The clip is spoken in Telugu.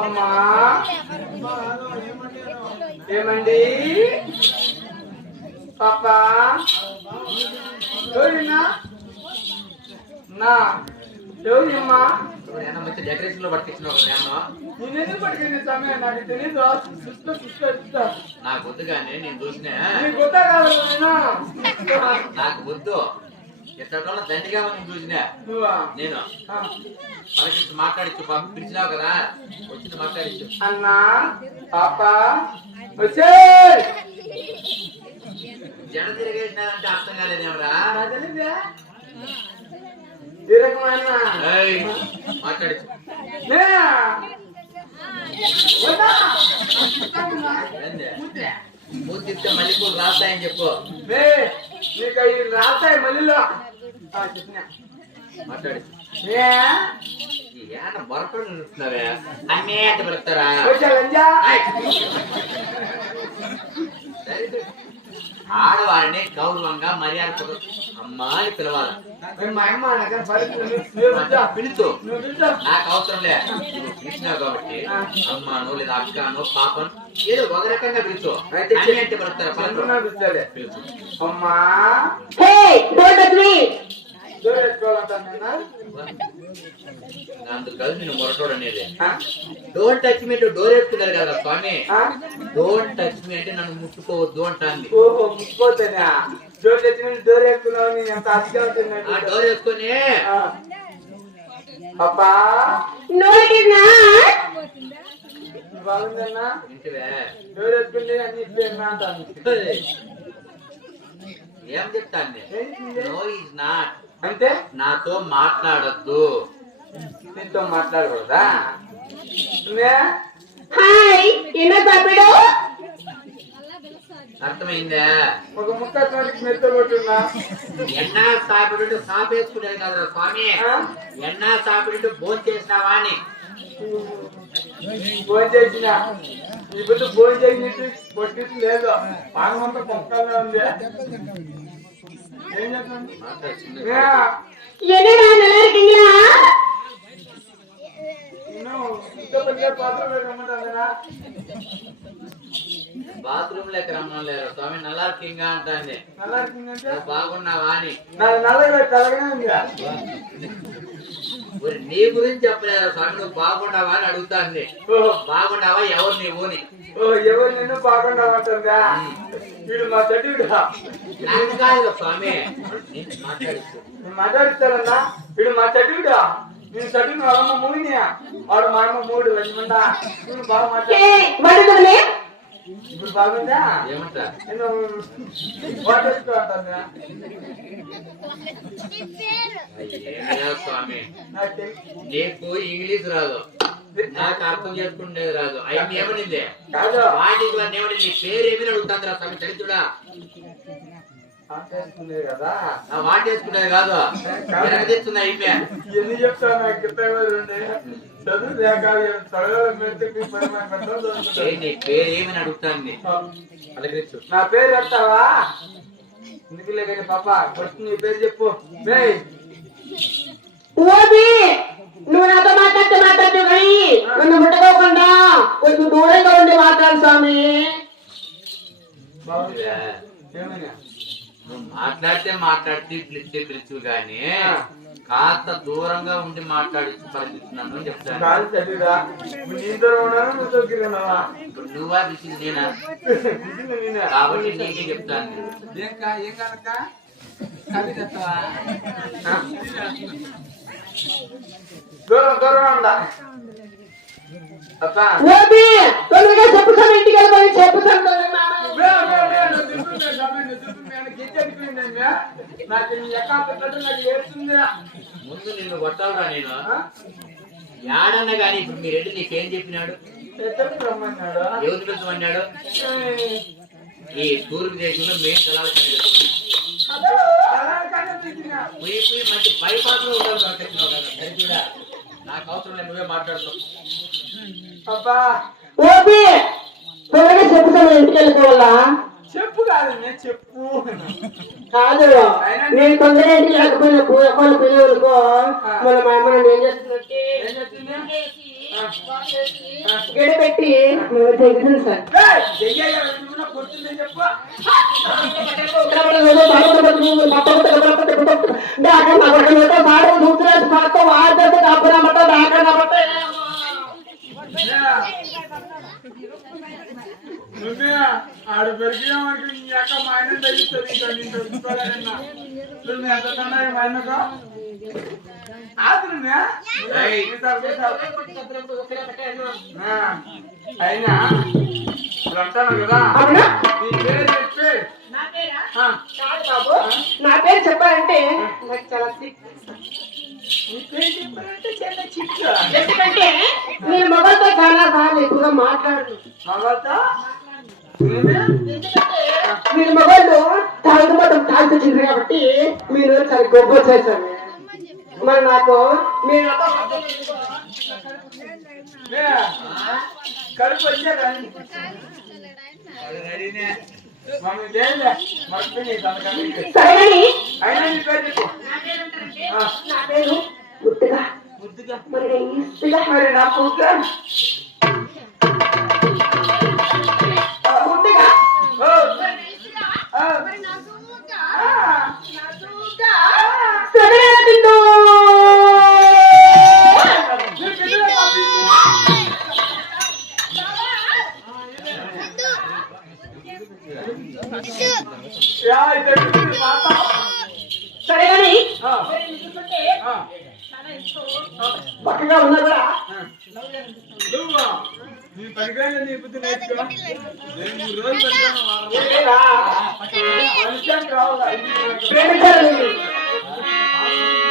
అమ్మా ఏమండి పాపా ఎవరినా నా ఎవరియమ్మా మంచి డెకరేషన్లో సమయం నాకు వద్దు కానీ నేను చూసినా. నీకు వద్దు ఎట్లా దండిగా మనం చూసినా. నేను. ఆ. మనకి మాట్లాడించు పాప పిలిచినావు కదా. వచ్చింది అన్నా పాప వచ్చే! జడ తిరిగేసినారంటే అర్థం కాలేదేమరా? రాస్తాయని చెప్పు. నే నీకు అవి రాస్తాయి మళ్ళీలో. చెప్పినా. ఏడ పెడతారా? ఆడవారిని గౌరవంగా మర్యాద అమ్మా అని పిలవాలి. మా అమ్మ? పిలుచు. నాకు అవసరం కాబట్టి అమ్మాను లేదా అక్కను పాపను ఏదో ఒక రకంగా పిలుచు అయితే అమ్మా. కలిసి నేను మొరటోడు అనేది? డోంట్ టచ్ మీ డోర్ ఎత్తున్నారు కదా స్వామి? డోంట్ టచ్ మీ అంటే నన్ను ముట్టుకోవద్దు ఓహో ముక్కుపోతానా డోర్ తెచ్చిన నేను ఎంత అధికారం డోర్ వేసుకుని. అబ్బా నోటినా? బాగుందన్నా? డోర్ ఏం చెప్తాను నో ఈజ్ నాట్ అంటే? నాతో మాట్లాడద్దు. నీతో మాట్లాడకూడదా? హాయ్ ఏమే పాపడో అర్థమైందా? ఒక ముక్క తోటికి మెత్తబోతున్నా ఎన్నా సాపిడు సాపేసుకునేది కదా స్వామి. ఎన్నా సాపిడు భోజనం చేసినావా అని. భోజనం చేసిన. ఇప్పుడు భోజనం చేసినట్టు పొట్టిట్టు లేదు. పాగమంతా పొక్కగా ఉంది. పాత్ర బాత్రూమ్ లెక్క రమ్మం లేరు? స్వామి నల్లార్కింగా అంటే? బాగున్నావా అని. మరి నీ గురించి చెప్పలేదు? స్వామి నువ్వు బాగున్నావా అని అడుగుతాంది. ఓహో. బాగున్నావా? ఎవరు నీవు ఎవరు నిన్ను ఉంటుందా వీడు మా నాకు కాదు స్వామి. నేను మాట్లాడిస్తూ. నేను మాట్లాడిస్తానన్నా? వీడు మా చెడ్డీడు? నేను చెడ్డీని వాళ్ళమ్మ మూడిని వాడు మా అమ్మ మూడు లక్ష్మణ నువ్వు బాగా మాట్లాడు ఇప్పుడు బాగుందా? ఏమంటా? నేను స్వామి. నాకు ఇంగ్లీష్ రాదు. నాకు అర్థం చేసుకునేది రాదు. అయ్యి ఏమనింది? కాదు. ఏమని నీ పేరు ఏమని అడుగుతాందిరా స్వామి చరిత్రుడా? కదా. కాదు. ఎన్ని నాకు చదువు లేక చదవడం పెడితే మీ పని మాకు పెద్దలు చదువుకుంటారు. నీ పేరు ఏమని అడుగుతాంది? అలగచ్చు నా పేరు చెప్తావా? ఎందుకు లేకండి పాప ఫస్ట్ నీ పేరు చెప్పు. ఓబి నువ్వు నాతో మాట్లాడితే మాట్లాడుతూ కానీ నన్ను ముట్టుకోకుండా కొంచెం దూరంగా ఉండి మాట్లాడు స్వామి? ఏమైనా నువ్వు మాట్లాడితే మాట్లాడితే పిలిస్తే పిలుచు గాని. కాస్త దూరంగా ఉండి మాట్లాడించి పరిగెత్తున్నాను అని చెప్తాను. నువ్వు నేనా? నేనే. కాబట్టి నీకే చెప్తాను. దూరం దూరం ఉందా ఓబి తొందరగా చెప్పు స్వామి ఇంటికి వెళ్ళిపోయి చెప్పు స్వామి తొందరగా. బే, బే, బే, నువ్వు దింపు, నేను చెప్పను, నువ్వు దింపు, నేను గిచ్చెక్కిపోయింది ఏమి? నాకు నీ ఎక్క పెట్టట్టు నాకు ఏడుస్తుంది. ముందు నిన్ను కొట్టాలరా నేను? యాడన్నా గాని ఇప్పుడు మీ రెడ్డి నీకేం చెప్పినాడు? ఎవరు పిలుచమన్నాడు ఈ తూర్పు దేశంలో మేము పోయి మంచి వాడు. సరే చూడా నాకు అవసరం లేదు నువ్వే మాట్లాడుతావు అబ్బా ఓపి త్వరగా చెప్పుతాను ఇంటికి వెళ్ళిపోవాలా చెప్పు కాదు నేను చెప్పు కాదు నేను తొందరగా ఇంటికి లేకపోయినా పూజకోళ్ళు పిల్లలకు మన మా అమ్మ నన్ను ఏం చేస్తున్నట్టే గిడ పెట్టి సార్ చెప్పు నువ్వే ఆడ పెరిగినామంటే నీ అక్క మా ఆయన తగ్గిస్తుంది ఇంకా నేను తెలుసుకోవాలన్నా నువ్వు ఎంత కన్నా మా ఆయనకు? ఆదురునే ఏయ్. అయినా? అంటాను కదా? నీ పేరు చెప్పి. నా పేరు? చెప్పాలంటే నాకు చాలా ఎందుకంటే నేను మొగలతో చాలా సార్లు ఎక్కువగా మాట్లాడను. మగతా మీరు మొగళ్ళు తాగుతూ మొత్తం తాగుతూ కాబట్టి మీరు చాలా గొప్ప వచ్చేసారు. మరి నాకు మీరు కడుపు నా పేరు ముద్దుగా. ముద్దుగా మరి మరి నా కూతురు పక్కగా ఉన్నా కూడా నువ్వా? నీ పనికిరాని నీ బుద్ధి నేర్చుకో. నేను? ఇది ప్రేమించాలి